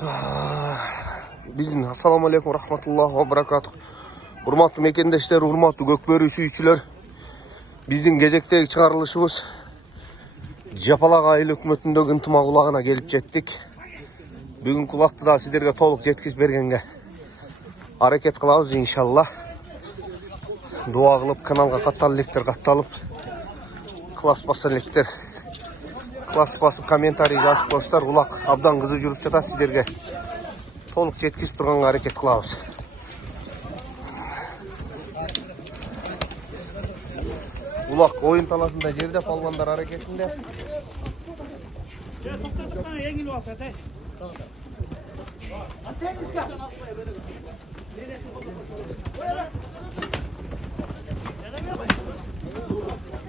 Биздин ассаламу алейкум рахматуллахи ва баракатух. Урматтуу мекендештер, урматтуу көкбөрү сүйүүчүлөр. Биздин кезектеги чыгарылышыбыз Жапалак айыл өкмөтүндөгү ынтымак улагына келип жеттик. Бүгүнкү убакытты да сиздерге толук жеткизип бергенге аракет кылабыз иншалла. Дуа кылып, каналга каттал электер катталып, класс баса электер класс басып, комментарий жазып коюңуздар. Улак абдан кызуу жүрүп жатат, сиздерге толук жеткизип турганга аракет кылабыз. Улак оюн таласында жерде, палвандар аракетинде.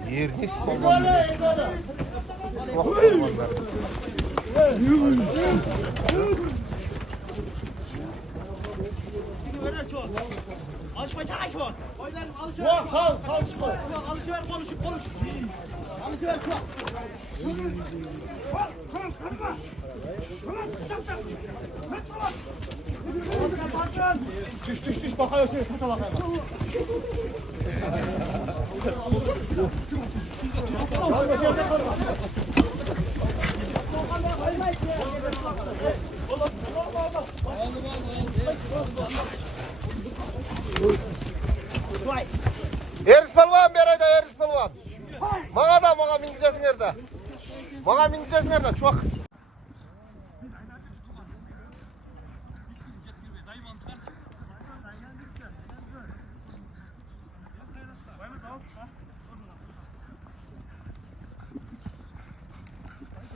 Ернис палвандар. Alışveriş aç ol. Oylar alışveriş. Yok, sal çıkma. Alışveriş konuşup konuş. Alışveriş çok. Düş bakıyor şey tut bakayım. Erис палван берайда, Эрис палван. Мага мингизесиңер да. Мага мингизесиңер да, чуак.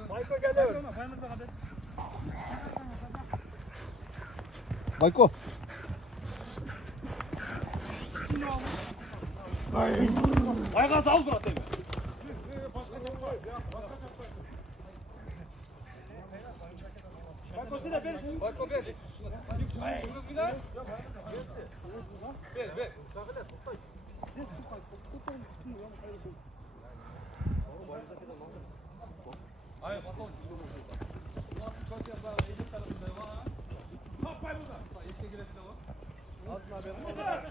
Bayko geliyor. Байко. Ayga sal bırak dedim. Bayko sen de ver. Bayko ver. Ver. Hayır, bakalım. Çok yapar, Eyüp tarafında var. Hop, bay burada. Ekşe giresi var. Ağzına haberim var.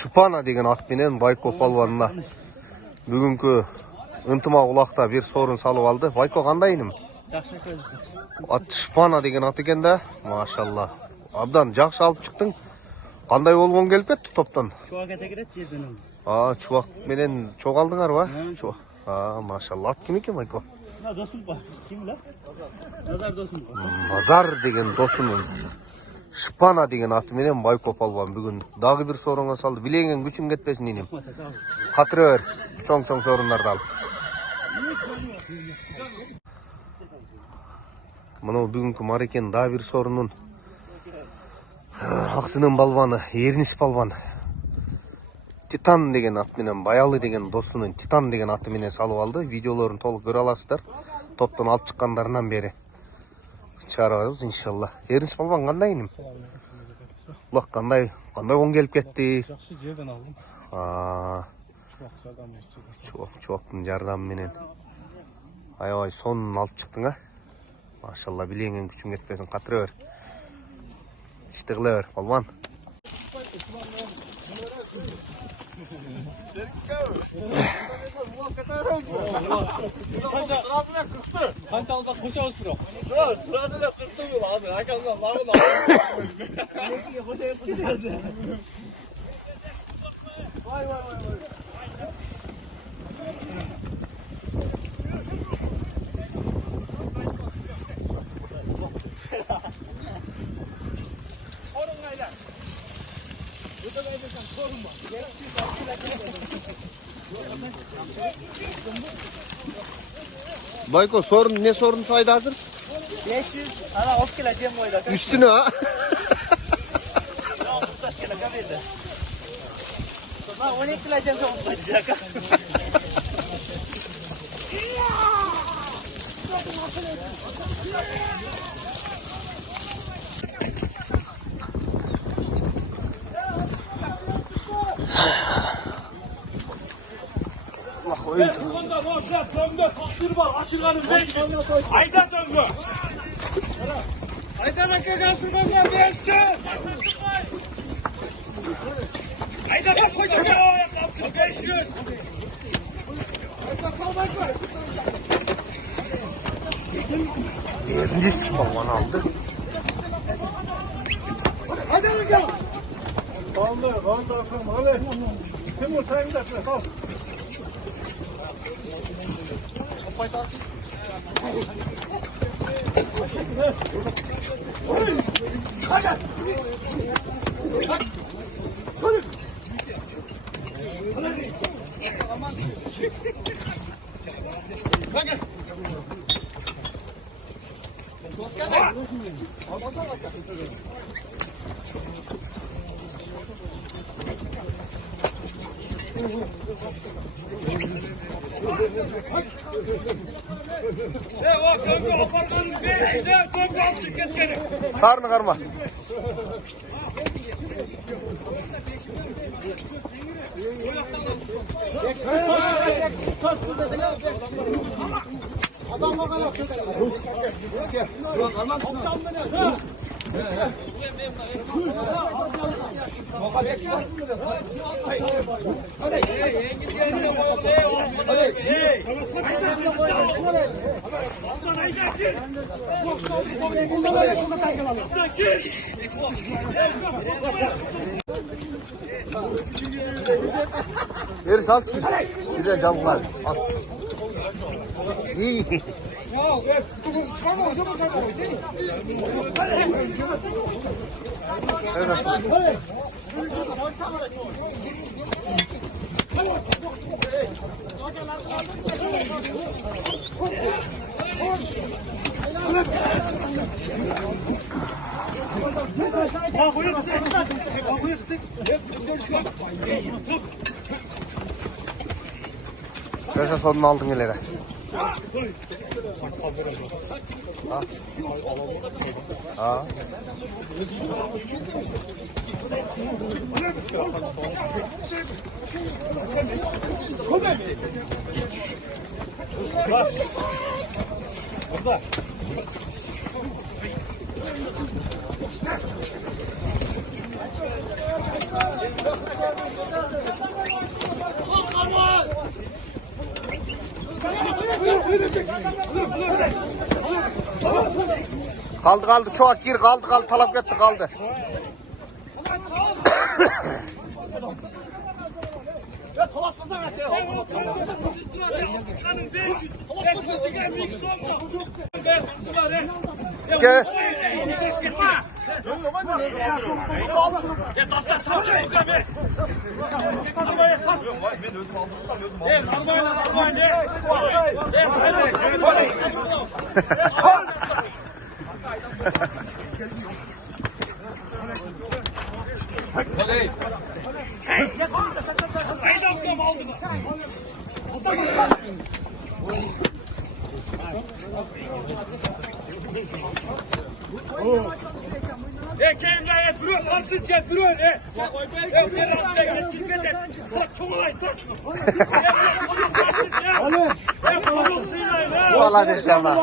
Шупана деген ат менен Байко палванына бүгүнкү ынтымак улакта бир сорун салып алды. Байко кандай иним? Жакшы экен. Ат Шупана деген ат экен да. Машалла. Абдан жакшы алып чыктың. Кандай болгон келип кетти топтон? Чуак эте кирет жерден. Чубак менен чогалдыңарбы? Чубак. Машалла. Ат ким экен Байко? Досум бар. Ким билет? Назар досум. Назар деген досунун Шупана деген аты менен Байко палван бүгүн дагы бир сорунга салды. Билеген күчүң кетпесин иним. Катыра бер. Чоң сорундарды алып. Мына бүгүнкү марекен дагы бир сорунун Аксынын балваны Эрнис палван. Титан деген ат менен Баялы деген досунун Титан деген аты менен салып алды. Видеолорун толук көрө аласыздар. Топтон алып чыккандарынан бери чыгарабыз иншалла. Эрнис палван кандай иним? Улак кандай кон келип кетти? Жакшы жерден алдым. Чуак жардам берди. Чуактын жардамы менен аябай сонун алып чыктың а. Машалла, билеген күчүң кетпесин, катыра бер. Ишти кыла бер, палван. Канча алда кошобуз бирок. Sırada da kırdı mı lazım? Arkamdan lağın Vay. Bayko sorun ne sorun saydı hazır? 500 ana 10 kilo cem boyda. Üstüne ha. Ya 30 kilo kabirdi. Allah oyun. Bunda boşver, döndü, taksir var, açılganın 500. Ayda döndü. Ayda bakka kasırmanlar 500. Ayda bak koca bir havaya kalktı 500. Ayda kal bak. Yeriniz balon aldı. Hadi bakalım. Kaldı arkam. Hadi. Timur sen de kal. Bak döndü, apartmanın 500'e döndü, al şirketleri. Sarını karma. Adam bakalım. Ver sal çıkın. Bir de canlılar. Al. İyi. Evet, Neyse sonunu aldın ileri. Ha. Kaldı çok gir kaldı talep etti kaldı. Gel. Ekmeğe duruyor, kamsızca duruyor. Vallahi desem ha.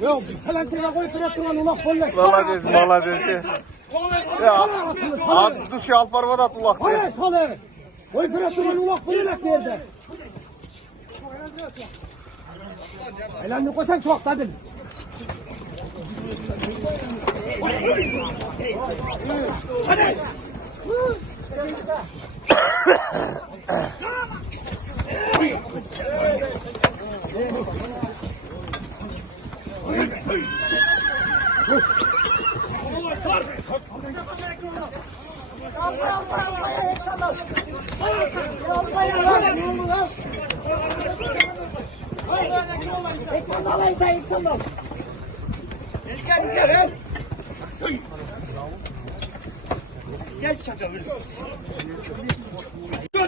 Yok, kalantına koy traktörün ulak kollek. Vallahi desin. Ya, ad dışı alparvada tulak. Hayır, salı. Koy traktörün ulak kollek nerede? Elanını koysan çok tadın. Hadi. Gel çakal.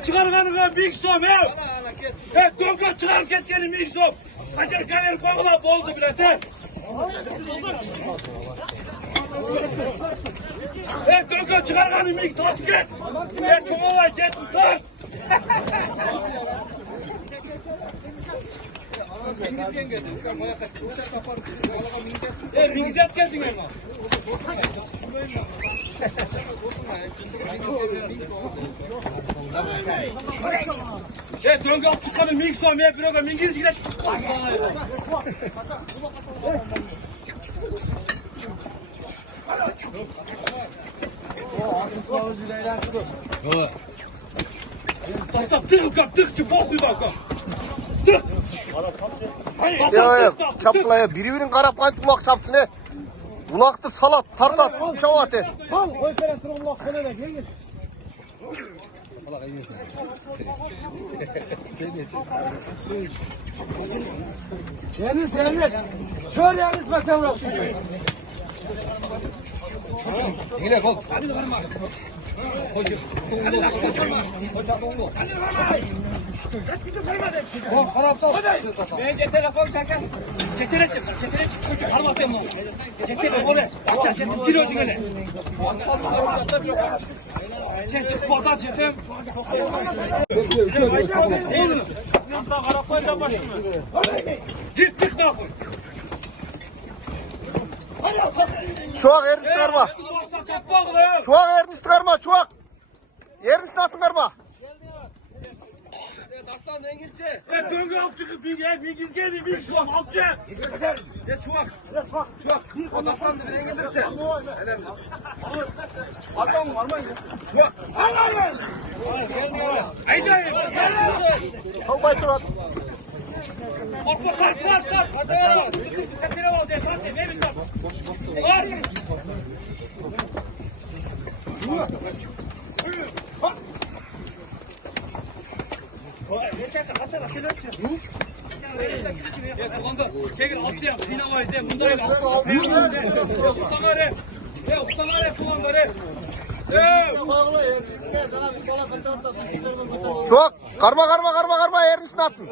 Çıkarganı bir som ev. Evet, donka çıkar ketkenim bir som. Hacer kaver kovala boldu bile de. Evet, donka çıkarganı bir top ket. Evet, çoğala ket tutar. Mingizet kesin ama. döngü at çıkanı mingsom ya bir oga mingiz gider. Basta tık çıpok bir bak. Tık. Ya çaplaya birinin karap kayıtmak çapsın he. Bulaktı salat tartat çavat he. Yalnız. Şöyle yalnız bakalım bırak. Gel bak. Hadi varma. Hocam. Hadi lan hocam. Hocam oldu. Hadi varma. Kaç bir vermedi. Oh, harapta. Hadi. Ben telefon çeker. Çetere çık. Çocuk harapta mı? Çetere böyle. Aç kilo cigale. Sen çık buradan çetem. Nasıl harapayla başlıyor? Gittik ne yapın? Çuak yerini çıkarma. Çuak yerini çıkarma çuak. Yerini çıkarma. Dastan İngilizce. Döngü alt çıkıp bilgiz geldi bir şu an altçı. Ya çuak. O dastan da İngilizce. Adam var mı? Çuak. Hayır. Haydi. Sol bay turat. Korkma kalk. Hadi. Kapire ol de kalk de ne bilmem. Var. Çuak karma yerini atın.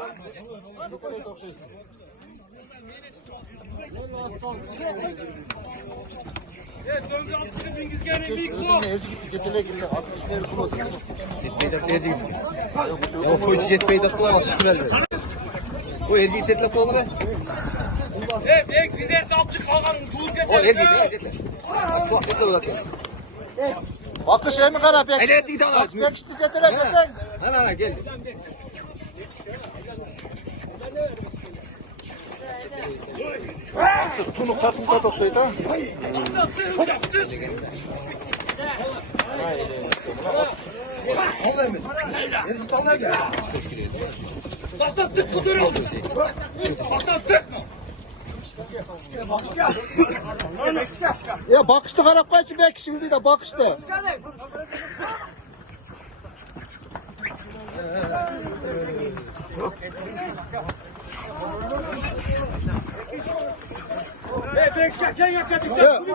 Evet, döngü altını bilgiz geldi bir su. O koyucu jetmeyi de kullanmaz. O erceği çetlep olur mu? Evet, vites de apçık kalkanın tuğul getirdi. O erceği. Açık çetle olarak yani. Bakış mi kara pek? Evet, iyi tamam. Pek işte çetele desen. Ana gel. Tunuk tartım katok şey tamam. Bastan tık kudur oldu. Bastan tık mı? Ya bakıştı karap kaçı belki şimdi de bakıştı.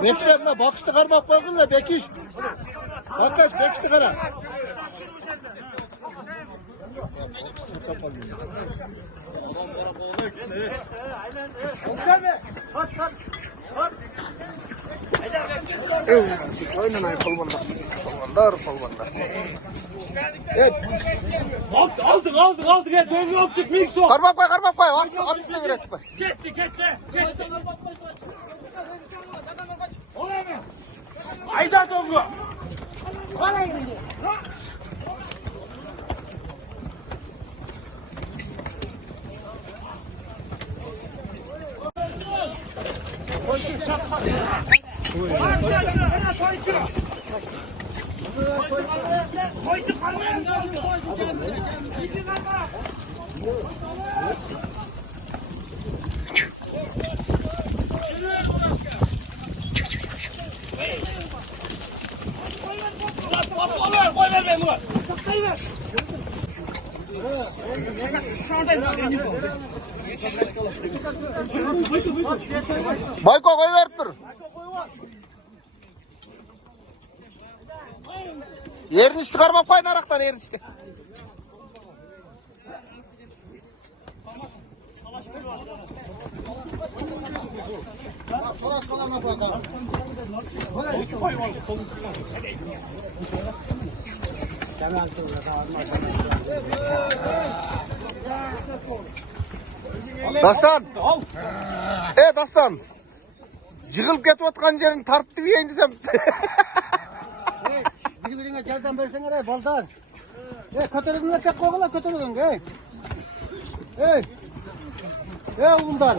Bekşemle bakıştı karmak bakın da bekiş. Bakaş bekişti kara. Oynan ay kolbanda. Kolbanda. Evet. Aldık ya döngü optik mix o. Karmak koy. At ne gerek koy. Gitti. Olay mı? Ayda döngü. Olay mı? Bayko koy ver dur. Yerini çıkarmak koyun araktan yerini işte. Dastan. Dastan. Jığılıp ketip atkan jerini tartып yiyin desem. Birine jardan bersene baldan. Kötürüğünle tek koyla kötürüğün. Bunlar.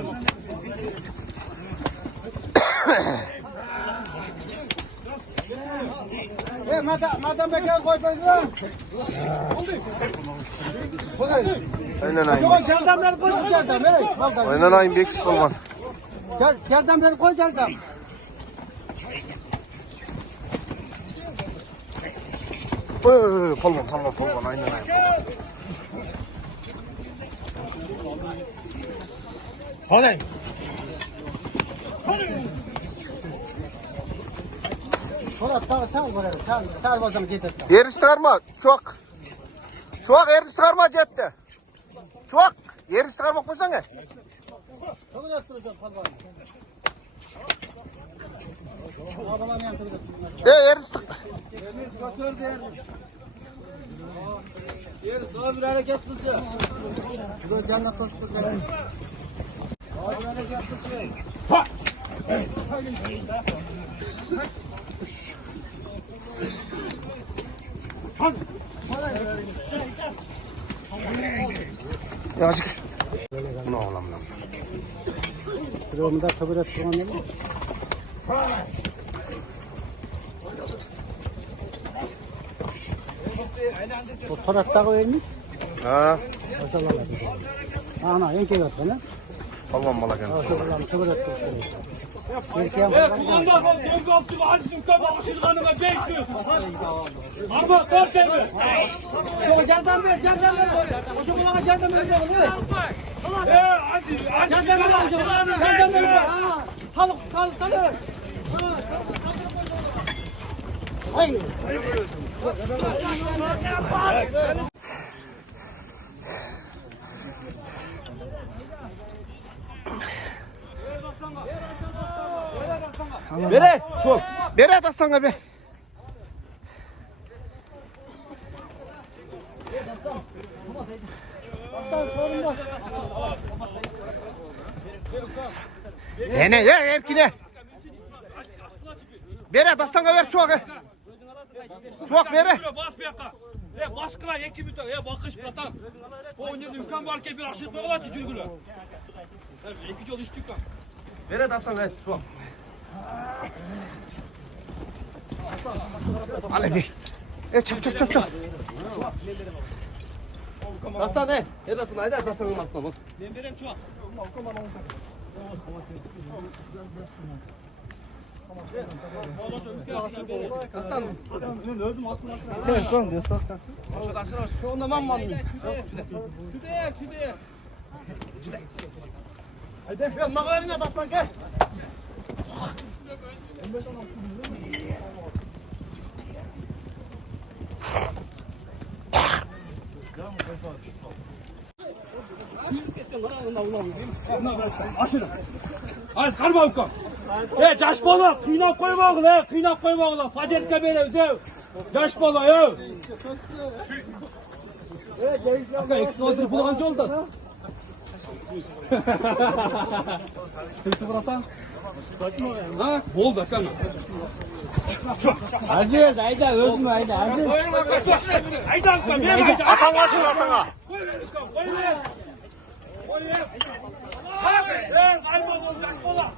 Madem bekar koy koyun. Aynen. Jardan beri koy jardan. Aynen ayın bir eksik olman. Jardan beri koy jardan. Polman aynen. Hadi. Sağ bakalım getir. Yerini çıkarma. Çok yerini çıkarma cepte. Çok yerini çıkarmak koysana. Çok da tutacağım kalbani. Yerini çık. Yeriz daha bir hareket kılacak. Bu canla koşturuyor. Yazık. Ne oğlum lan? Kırmızı kabul ettiğin ne mi? O tarafta vermiş. Ha. Ana en kıymet bana. Polman bala gel. Allah'ım kabul ettim. Kumanda bak döngü attı hadi sükka bakışır kanıma 500. Ama 4 emir. Jardan ver. O zaman jardan ver. Hadi. Jardan ver. Kal. Hayır. Bere. Çok. Bere Dastan'a be. Aslan sorumlu. Ne erkine. Bere Dastan'a ver çok. Çok bere. Bas bir yaka. Baskıla iki bütün. Bakış batan. O önce ülken varken bir aşırı koyular çocuklar. İki yol içtik kan. Bere Dastan'a ver çok. Hadi bir. Çap. Dastan ne? Dastan haydi Dastan'ın altına bak. Ben verem çok. Dastan. Şu onda man mı? Şude. Haydi. Ya mağarına Dastan gel. Hadi karma uka. Caş bala, kıynap koyma oğlan, kıynap koyma oğlan. Facerske böyle ödev. Caş bala ya. Eksik oldu bulanca oldu. Sıkıntı bıratan. Ha? Bol da kana. Aziz, hayda özmü hayda. Aziz. Hayda uka, bir hayda. Atan varsın atana. Koy ver uka, koy ver. Koy ver. Kaybol caş bala.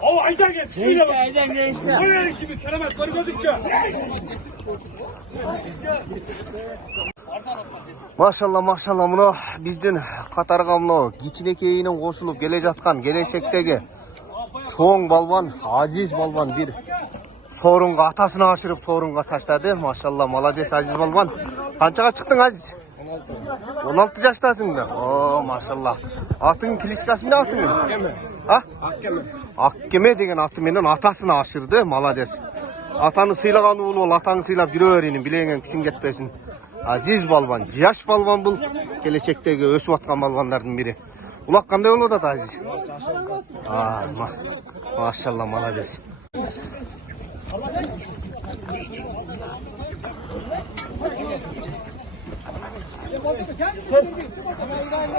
O aydan gel. Şöyle bak. Aydan geçti. Böyle gibi keremet böyle gözüküyor. Maşallah maşallah mına bizden Katarga mına Giçinekeyinin koşulup gele жатқан gelecekteki çoğun balvan, aziz balvan bir sorunga atasını aşırıp sorunga taşladı. Maşallah malades aziz balvan. Kançaga çıktın aziz? 16 yaştasın da. Oo maşallah. Atın klişkası ne atın? Akkeme. Ha? Akkeme. Akkeme degen atı menen atasını aşırdı malades. Atanı sıylagan uğul ol, atanı sıylap yürü öğrenin, bileğinen küçün ketpesin. Aziz balvan, yaş balvan bul. Gelecekteki ösüp atkan balvanlardan biri. Ulak kanday olur da Aziz? Maşallah malades.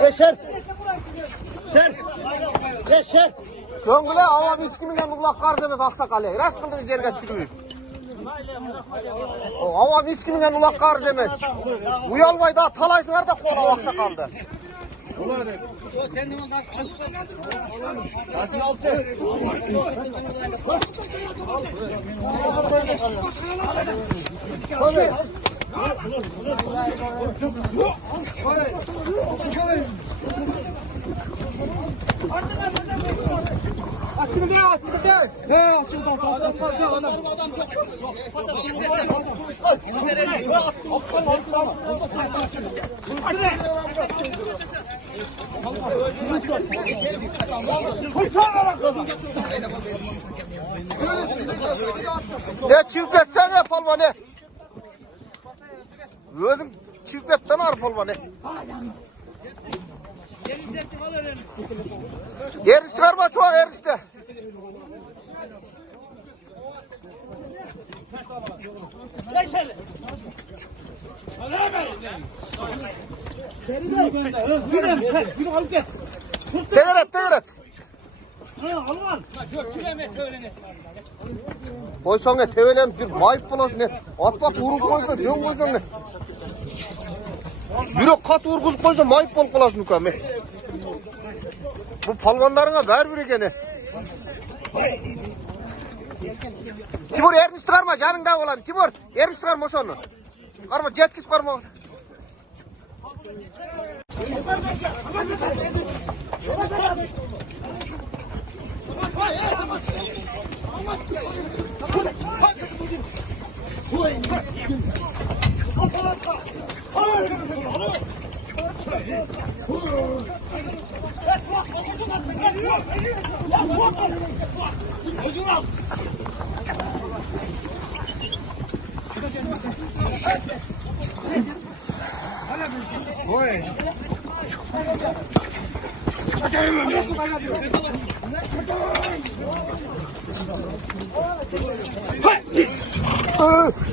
Yaşar. Yaşar. Döngüle avam içkiminden ulak karz emez aksakale. Raş kıldığınız yerine çürüyün. Avam içkiminden ulak karz emez. Uyalmay da talaysınlar da kola aksakaldı. Ne çiftletsen ne palma ne? Özüm çiftletten arı palma ne? Yer çıkarma çoğun yer işte. Tegeret. Koysan ne tevelen bir mayıp bulasın ne? Atlat uğrup koysan, jön koysan ne? Yürek kat uğurkuzup koysan mayıp bol bulasın mükemmel. Bu palvanlarına ver bir gene. Timur yerini çıkarma canında olan Timur. Yerini çıkarma şunu. Karma cetkis karma.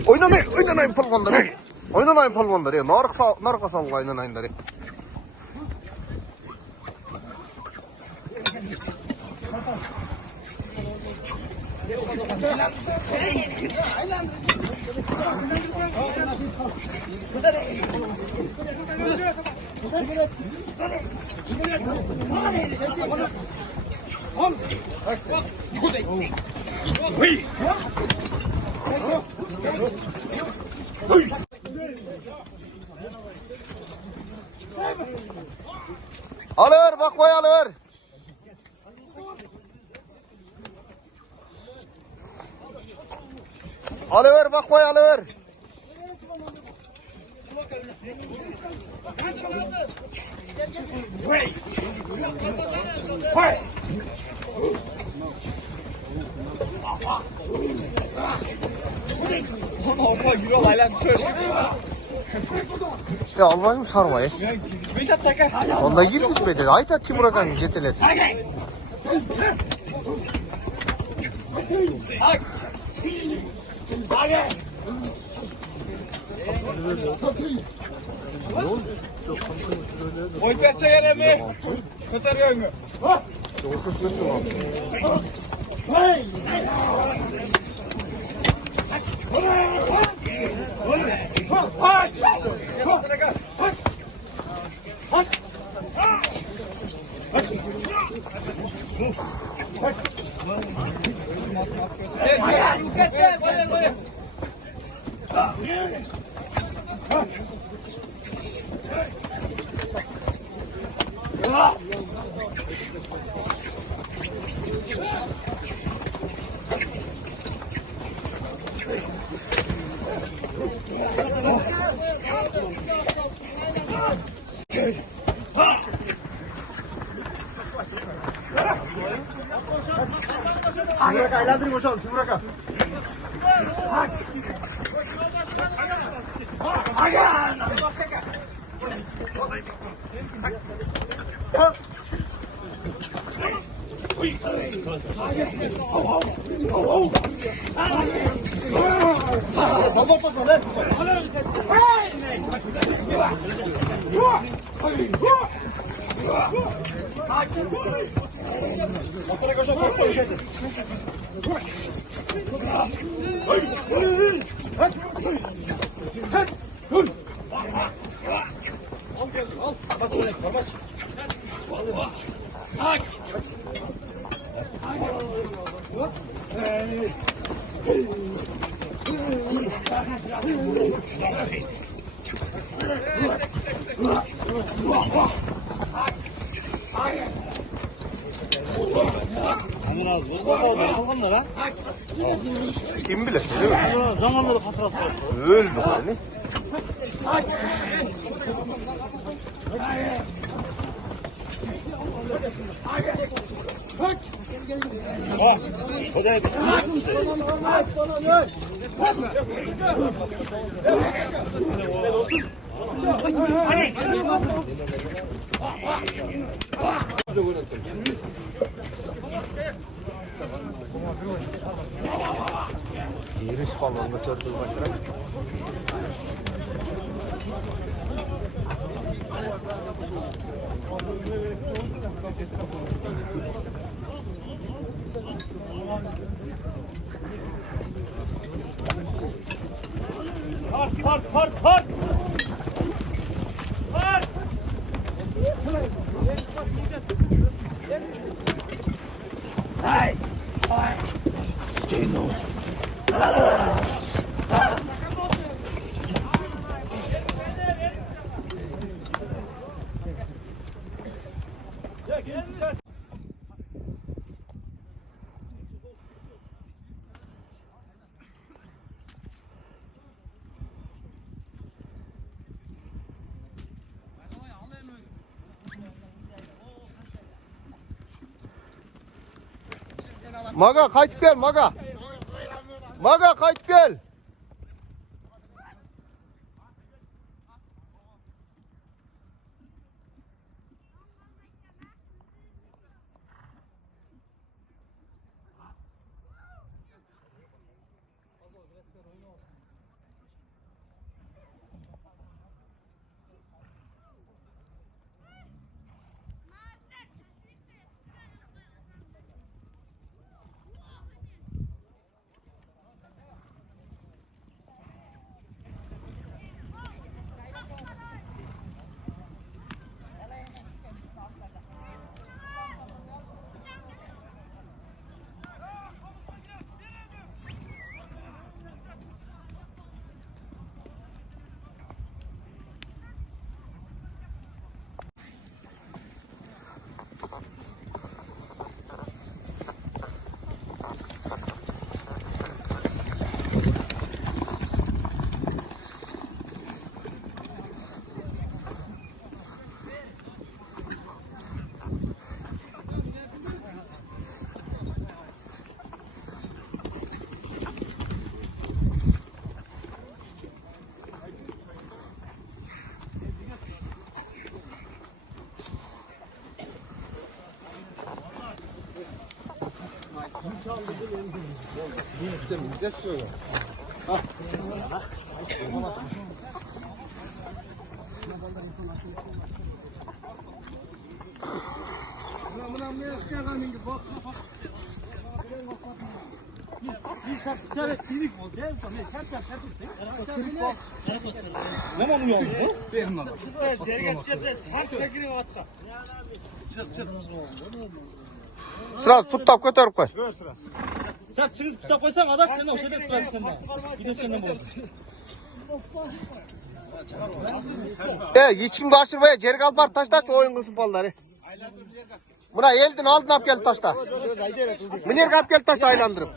Oynanayın palvanları. Oynanayın palvanları. Narka salga oynanayınları. Alır bak boy alır. Alır bak boy alır. Ya Allah'ım sarmayı. Onda girmiş be dedi. Ayta Timur'a kan jeteler. Oy kaça yere mi? Katarıyor mu? Kim bilir? Değil mi? Zamanla da hasrat var. Öldü hani. Giriş balonla çözdürmek. Park. Maga kayıt gel Maga. Maga kayıt gel. Sırası tuttap götürüp koy. Sen çıkıp tuta koysan adaş sen o şeyde tutarsın sen de. Gidiyor senden bu. Hiç kimde aşırmaya cerik alıp var taşta oyun kılsın balları. Buna eldin aldın ap geldi taşta. Miner kap geldi taşta aylandırıp.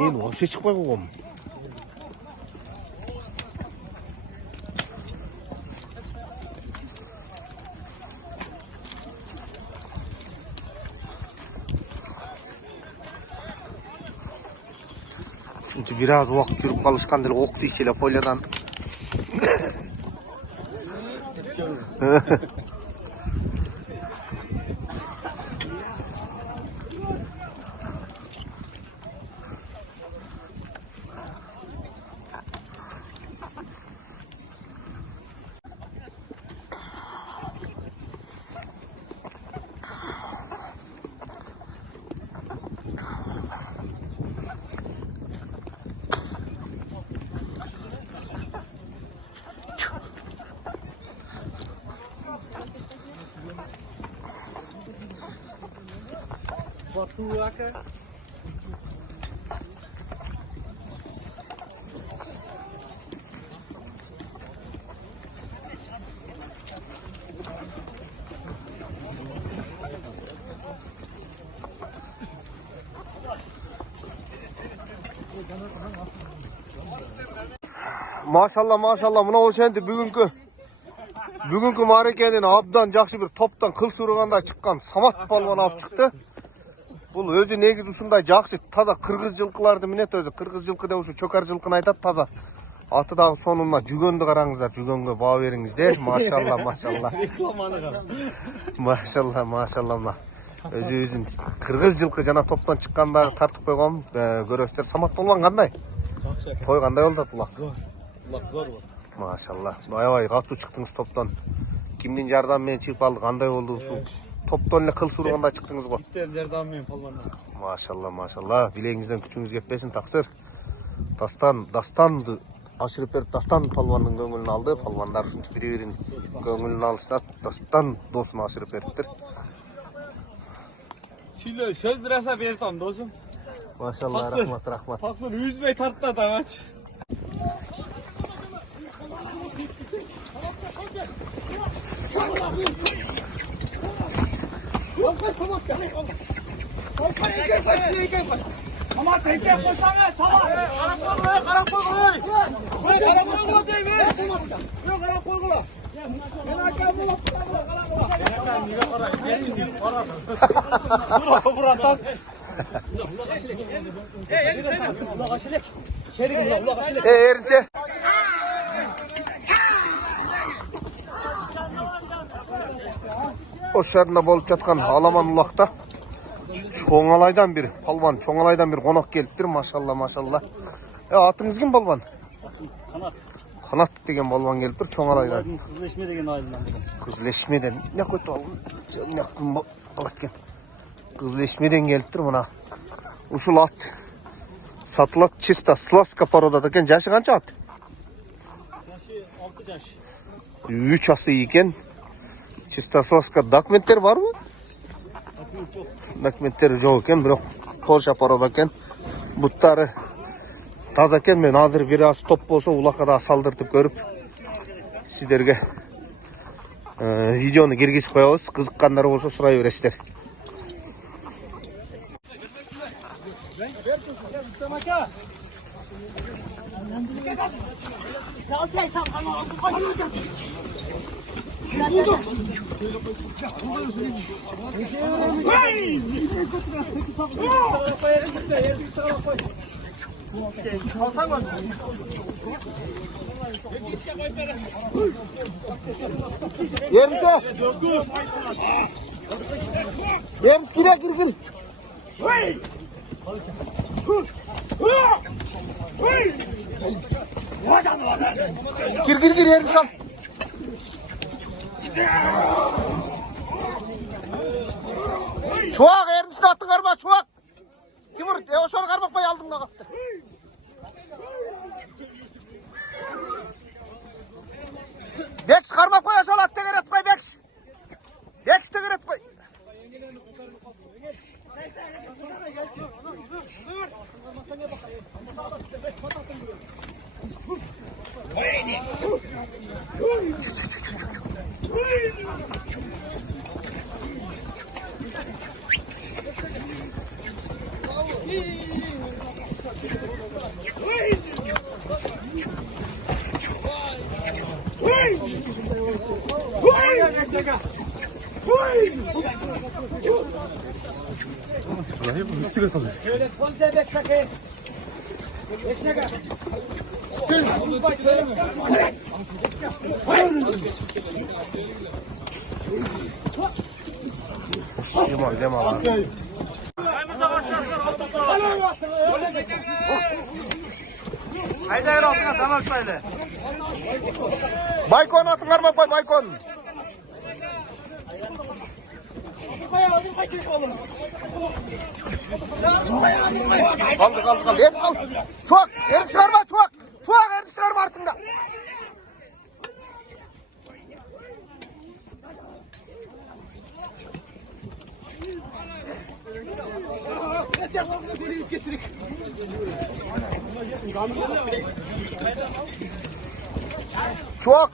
Men вообще chiqmay qo'yganman. Şimdi biraz vaqt yurib qolishgan dil o'qdi ikala polyadan. Maşallah maşallah mına o'shandi bugungi ma'rakaning abdan yaxshi bir topdan qil surganda chiqqan Samat polvon olib chiqdi. Bu o'zi negizi shunday yaxshi toza qirg'iz yilqilarni minet o'zi qirg'iz yilqida o'sha cho'kar yilqini aytadi toza. Atidagi sonuna jugonni qarangizlar, jugonga baho beringizlar. Maşallah maşallah. Reklamani qara. Maşallah maşallah. O'zim qirg'iz yilqi jana topdan chiqqanda tartib qo'ygan ko'rasizlar. Samat polvon qanday? Yaxshi. To'y qanday oldu buloq? Uloq zo'r bu. Maşallah. Ayvay qatı chiqdingiz topdan. Kimning yordamidan chiqib oldi? Qanday oldu? Shu topdan qil surganda chiqdingiz bu. Bitter yordammen polvondan. Maşallah maşallah. Bilengizden küçüğünüz yetmesin taksir. Dastandı. Aşırıp berip Dastan polvonning ko'nglini aldı. Polvonlar shuncha bir-birini ko'nglini alishda Dastan do'sini aşırıp beriptir. Şöyle söz rasa berdim do'stim. Maşallah Taksir. rahmat. Taksir üzmey tarttı adamaç. Ama tekrar koşsana salak. Karakol koy değil mi? Yok karakol koy. Ben arkaya bulup buradan. Erinçe. Oşlarında bolup жатқан Alaman ulaqda çoğalaydan bir palvan, çoğalaydan bir konak geliptir maşallah maşallah. Atınız kim palvan? Kanat. Kanat degen palvan geliptir çoğalaydan. Kızleşme degen aileden. Kızleşmeden ne kötü alın. Ne kum balatken. Kızleşmeden geliptir buna. Uşul at. Satılat çista slaska paroda deken jaşı kança at? Yaşı 6 yaş. 3 ası iken. Çista slaska dokumentler var mı? Dokumentleri yok eken, biroq Porsche paroda eken. Butları taza eken, men hazır biraz top bolsa ulaqada saldırtıp görüp sizlerge videonu girgizip koyabız. Kızıqqanlar bolsa suray beresizler. Kalsan var. Yerimize. Yerimiz gir. Gir yerimiz al. Çuak yerimiz de attı karma çuak. Timur, o sonra karmak payı aldın da kattı. Bek karmak payı asal at tegeret koy bek. Bek tegeret koy. Şöyle konser bekşakı. Bekşakı. Deme lan. Haydi yer altına tamam söyle. Baykon atın karmak payı baykon. Kaldı. Hepsi al. Çuak. Yerimiz karma çuak. Çuak yerimiz karma artında. Çuak.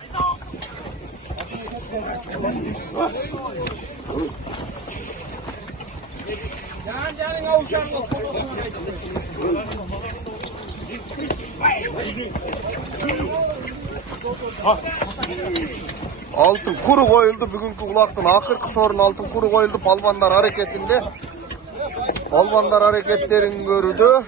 Canın avuşan Altın kuru koyuldu bugünkü kulaktan. Akırkı sorun altın kuru koyuldu palvanlar hareketinde. Palvanlar hareketlerini gördü.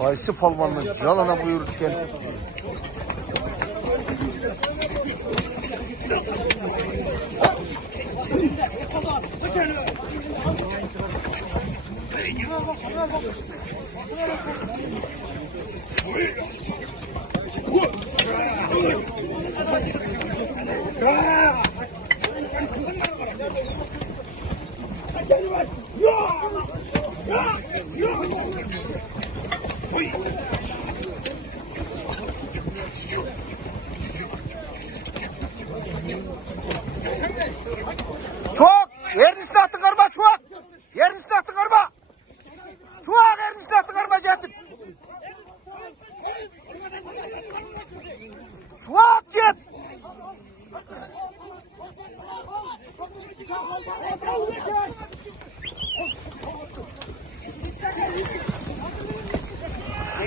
Ayşe palvanla canına buyururken. Çok! Yerin üstüne attı karma çok! Yerin üstüne attı karma! Çok yerin üstüne attı karma Cetim! Çok Cet!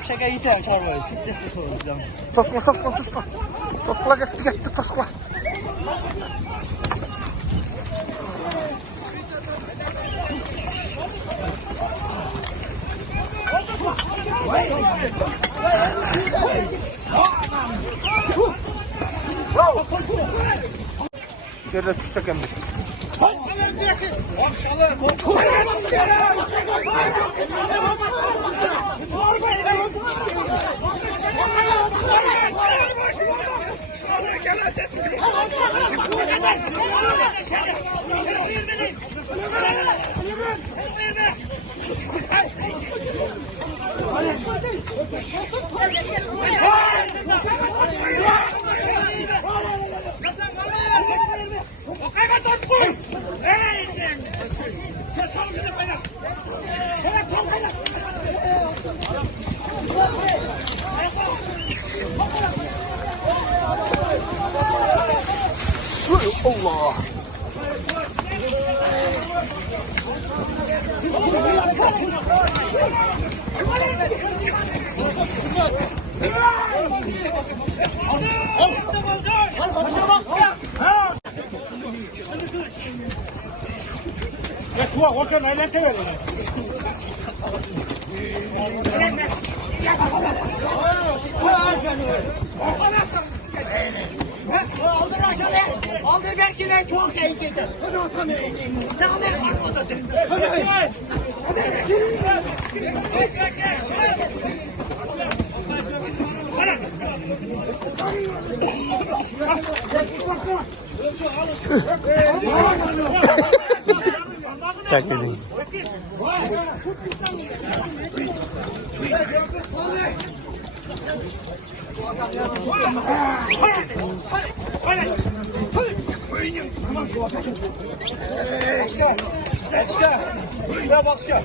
şaka yeter çarpıyor. Toskula toskula toskula. Toskula gitti toskula. Şöyle tutsak hem de. Allah. Ya çuva koşun eğlence verin. Aldır belki çok tehlikeli. Sen onları korkutun. Gel dedim. Ya bak ya.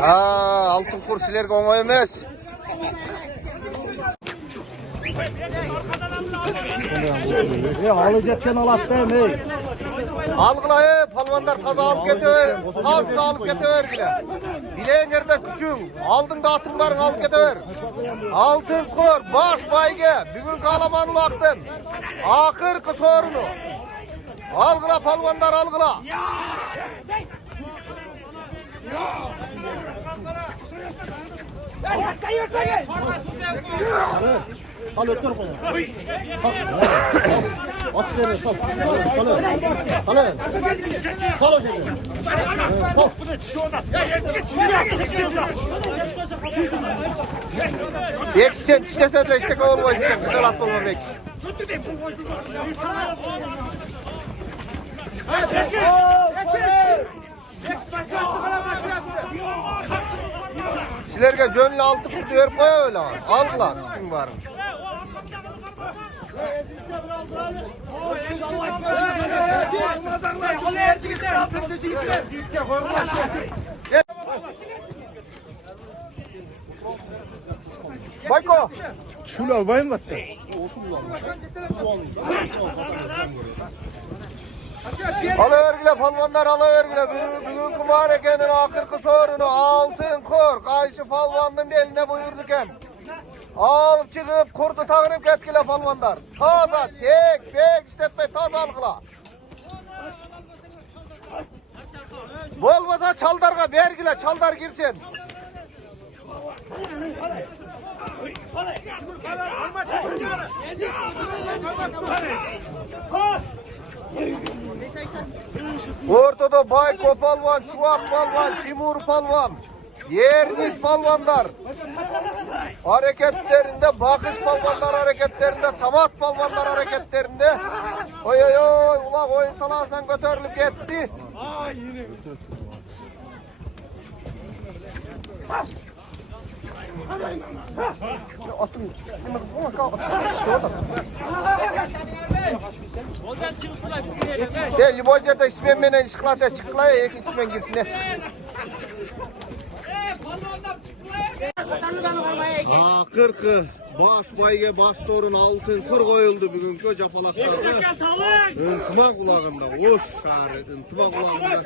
Altın kur silerge oңой emez. Alacaksan alat değil mi? Algıla palvanlar taza alıp ketever. Az da alıp ketever bile. Bileğin yerde küçüğün. Aldın da atın barın alıp ketever. Altın kur, baş bayge. Bugünkü alaman ulaştın. Akırkı sorunu. Algıla palvanlar algıla. Al ötür koy. At seni sal. Sal. Sal o şekilde. Belki sen işlesen de işte kavur boş bir güzel at olma belki. Silerge jönlü altı kutu verip koy öyle var. Aldılar. Kim var? Bayko. Şunu albayım mı? Alıvergile palvanlar alıvergile. Bugünkü marekenin akırkı sorunu altın kur. Kayışı palvanın beline buyurduken. Alıp çıkıp kurdu tağınıp ketkile palvanlar. Taza tek pek işletme taza algıla. Bolmasa çaldarga bergile çaldar girsin. Ortada Bayko palvan, Çuvak palvan, Timur palvan, Yernis palvanlar. Hareketlerinde bakış palvanlar hareketlerinde, Samat palvanlar hareketlerinde. Oy oy oy, ulak oyun salasından götürülüp gitti. Libonca'da ismen menen işkılata çıkılaya ekin ismen girsine. Kırkı baş bayge baş sorun altın kır koyuldu bugünkü capalaklarda. Intıma kulağında oş şarı intıma kulağında.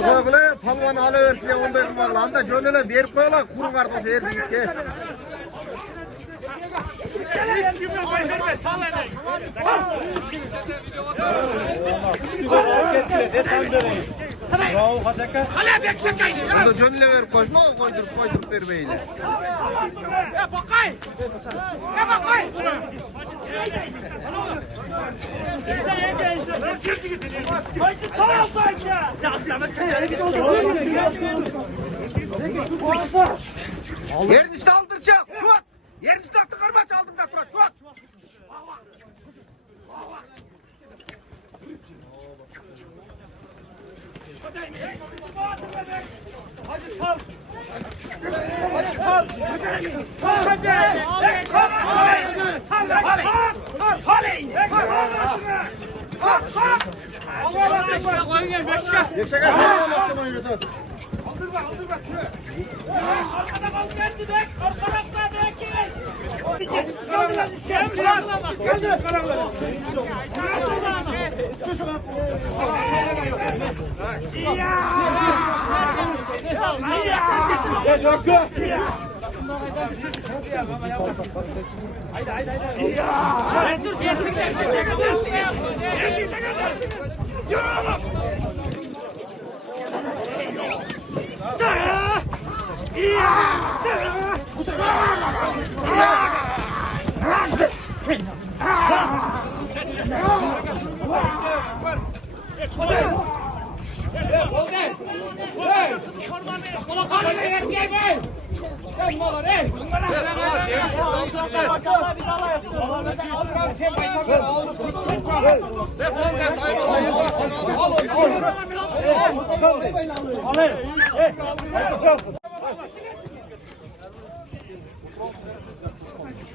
Koygular palvanı alıversin onday kılmakla. Anda jönele berip koyular kurun kartosu erzikte. Anda jönele verip koysun o koydurup vermeyle. Yerini işte aldıracak. Çuvat. Yerini işte attı karma çaldın da Çuvat. Çuvat. Hadi kal. Hadi kal. Hadi. Aldırma şuraya. Arkada kal kendi bek. Arkada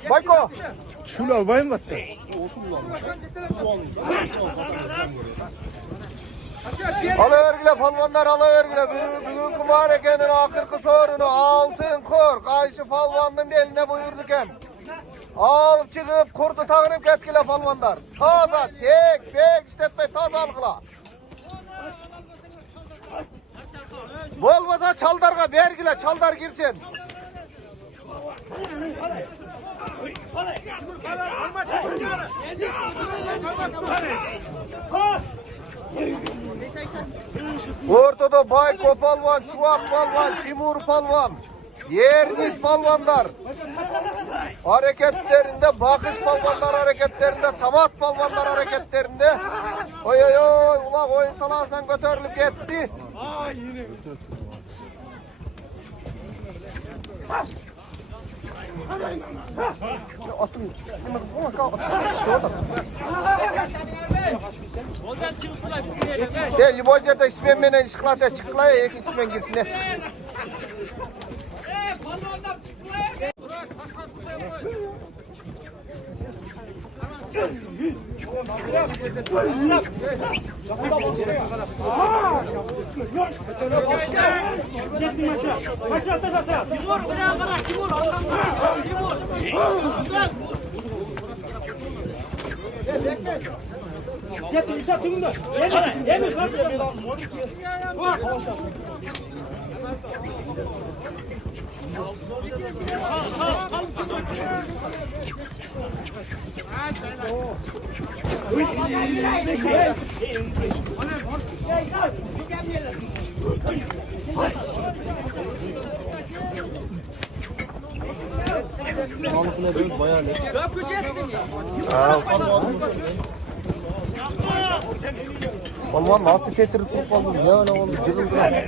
Bayko. Şunu albayım mı? Alıvergile palvanlar alıvergile. Bugünkü marekenin akırkı sorunu altın kor. Kayışı palvanın beline buyurduken. Alıp çıkıp kurdu tağınıp ketkile palvanlar. Taza tek pek işletme taza algıla. Bolmasa çaldarga bergile çaldar girsin. Ortada Bayko palvan, Çuvak palvan, Timur palvan, Yerniz palvanlar. Hareketlerinde bakış palvanlar hareketlerinde, Samat palvanlar hareketlerinde. Oy oy oy, ulan oyun talasından götürülüp gitti. Değil, bu yerde ismen menen işkilata çıkılaya, ismen girsin. Balıkına dön bayağı ne? Palvan atı getirip tutmadım. Ne öyle oldu? Cırıldılar.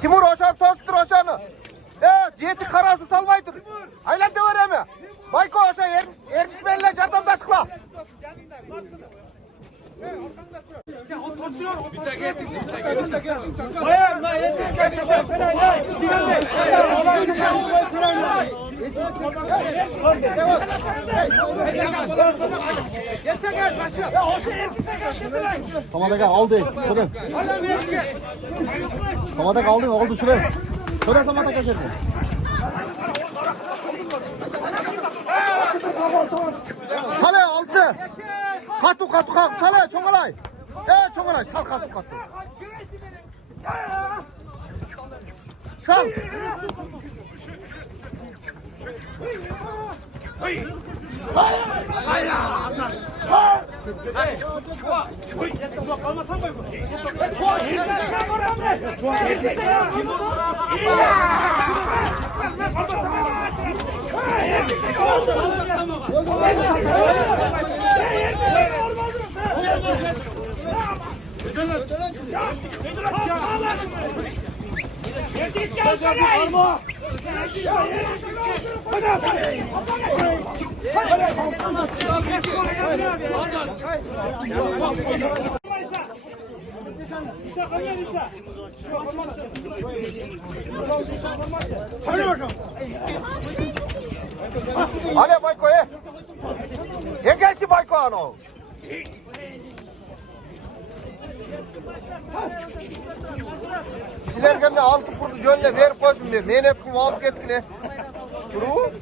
Timur oşan tostur oşanı. Jeti karası salmaydır. Aylan dever mi? Bayko oşan erkismenle jardamdaşıkla. Samada aldı. Şurada. Samada kaldı. Oldu şuraya. Şurada samada kaçırdı. Sale altı. Katu sale çoğalay. Çoğalay sal katu. Sal. Ale Bayko ye. Yengeçi Bayko ano. Sizlerge mi altı kurdu jönle verip koysun diye. Menet kılıp alıp getkile. Duru.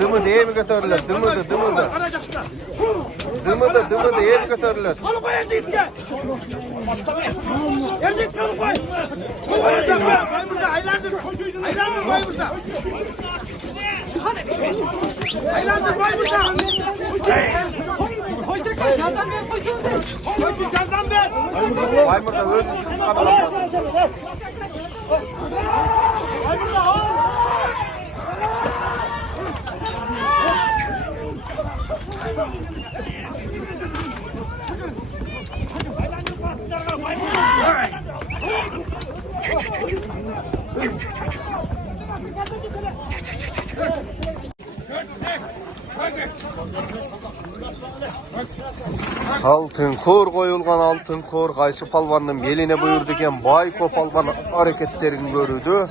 Dımıdı diye mi götürürler? Dımıdı. Dımıdı diye mi götürürler? Alıp koy Ercik gel. Ercik alıp koy. Koy burada. Aylandır koy burada. Aylandır koy burada. Koy tekrar candan ver koy şunu. Koy candan ver. Baymurda öz adam var. Altın kor koyulgan altın kor kaysı palvanın beline buyurduken Bayko palvan hareketlerini görüldü.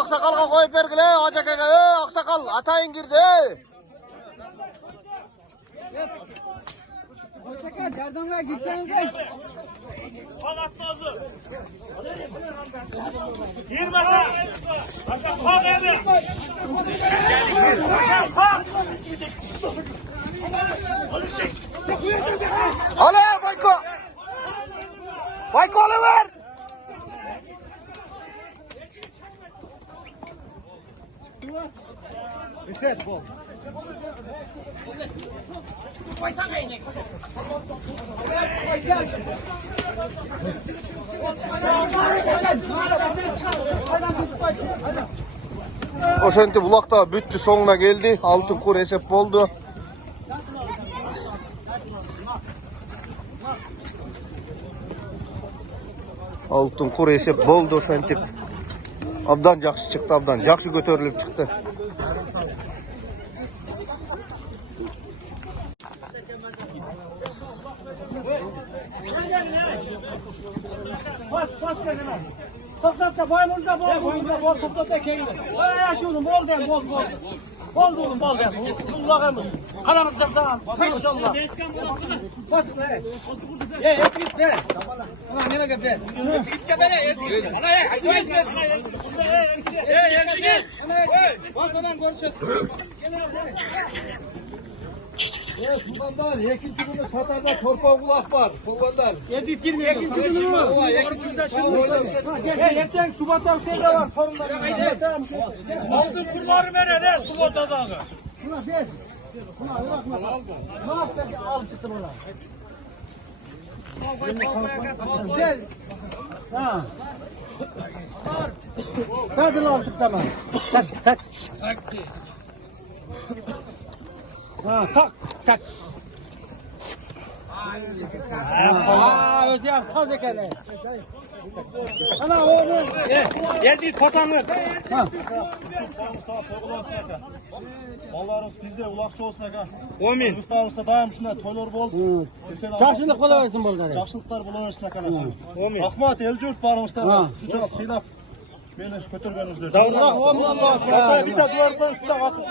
Aksakalga koyup bergile, acakaga, aksakal, atayın girdi. Hoşçakal, yardımına girsenize. Anlatmazdı. Girme lan. Aşağı kalk evde. Aşağı kalk. Ale Bayko. Bayko alıver. Oşenti bulakta büttü sonuna geldi. Altın kur hesap oldu. Altın kur hesap oldu oşenti. Abdan jakşı çıktı abdan. Jakşı götürülüp çıktı. Bas kendine. Toplatsa Baymurda bol toplatsa kendine. Oraya şunu bol dem bol. Bol oğlum bol dem. Kulağımız. Kalanıp zaman. İnşallah. Bas be. Git de. Ulan nereye gitti? Git gebere. Ana git. Bas lan görüşürüz. Kurbanlar, ikinci günü Tatar'da torpa kulak var. Kurbanlar. Yazık girmiyor. İkinci günü. Erken Subat'ta bir şey de var. Sorunlar. Aldın kurları bana ne? Subotta dağı. Şuna ver. Şuna uğraşma. Ne yaptın? Al çıktı bana. Gel. Ha. Hadi lan artık tamam. Tak. Ha tak. Özlem saz ekene. Ana oğlum. Geldi kotanı. Ha. Mallarımız bizde ulakçı olsun aka. Omin. Kırgızstan'ımızda daim şunday toylar bol. Çarşılık bulaversin burada. Жақсылықтар bulaversin aka. Omin. Rahmat el jurt barыңыздар. Ha. Şuncha сыйлап meni көтөргөнүңүздөр. Bir de duvardan üstte kalkın.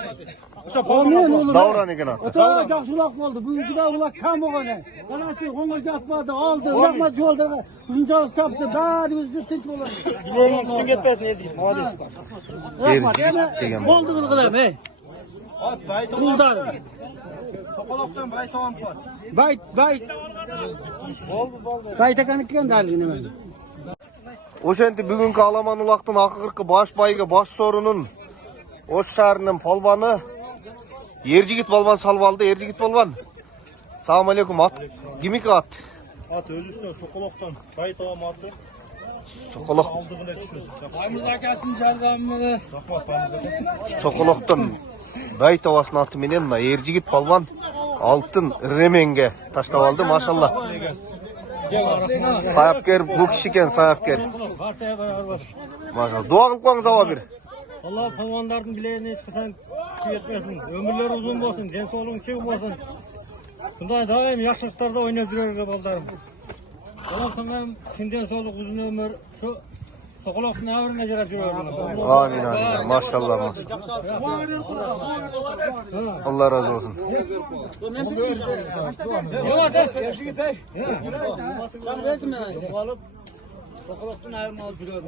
Amin oğlum. Davran ekan ata. Ota жақсылық болды. Bugünkü de ulak kam olğan. Kanatı qoңul жатпады, aldı. Rahmat yolda. Uzuncalık çaptı. Bari özü tinç болады. Bileğinin küçük etmesin Ezgi. Молодец. Rahmat. деген Oldu kılgılarım ey. At байтабан. Kulдар. Soqoloqdan байтабан бар. Baytakan ikкен dalgını ben. Ошентип бүгүнкү Аламан улактын акыркы баш байгы баш сорунун Ош шаарынын полбаны Эржигит балбан салып алды. Эржигит балбан. Салам алейкум. Ат кимики ат? At özüstөн Soqoloqdan байтабан аты. Соколок. Алдыгын айтышыбыз. Bayımız akasının jardamını. Rahmat байымыз aka. Соколоктун байтабасынын аты менен мына Эржигит балбан алтын ременге таштап алды. Машалла. Саяпкер бул киши экен, саяпкер. Машалла. Дуа кылып коюңуз аба бир. Allah palvanların bileğini sıkısan etmesin. Ömürleri uzun olsun. Densoğluğun çiğ olsun. Bundan daim yaşlıklarda oynayıp duruyor baldarım. Ondan sonra şimdiden soluk uzun ömür şu Sokolok'un ağırına girip duruyor. Amin amin. Maşallah. Allah razı olsun. Sen verme. Sokolok'un ağırına duruyor.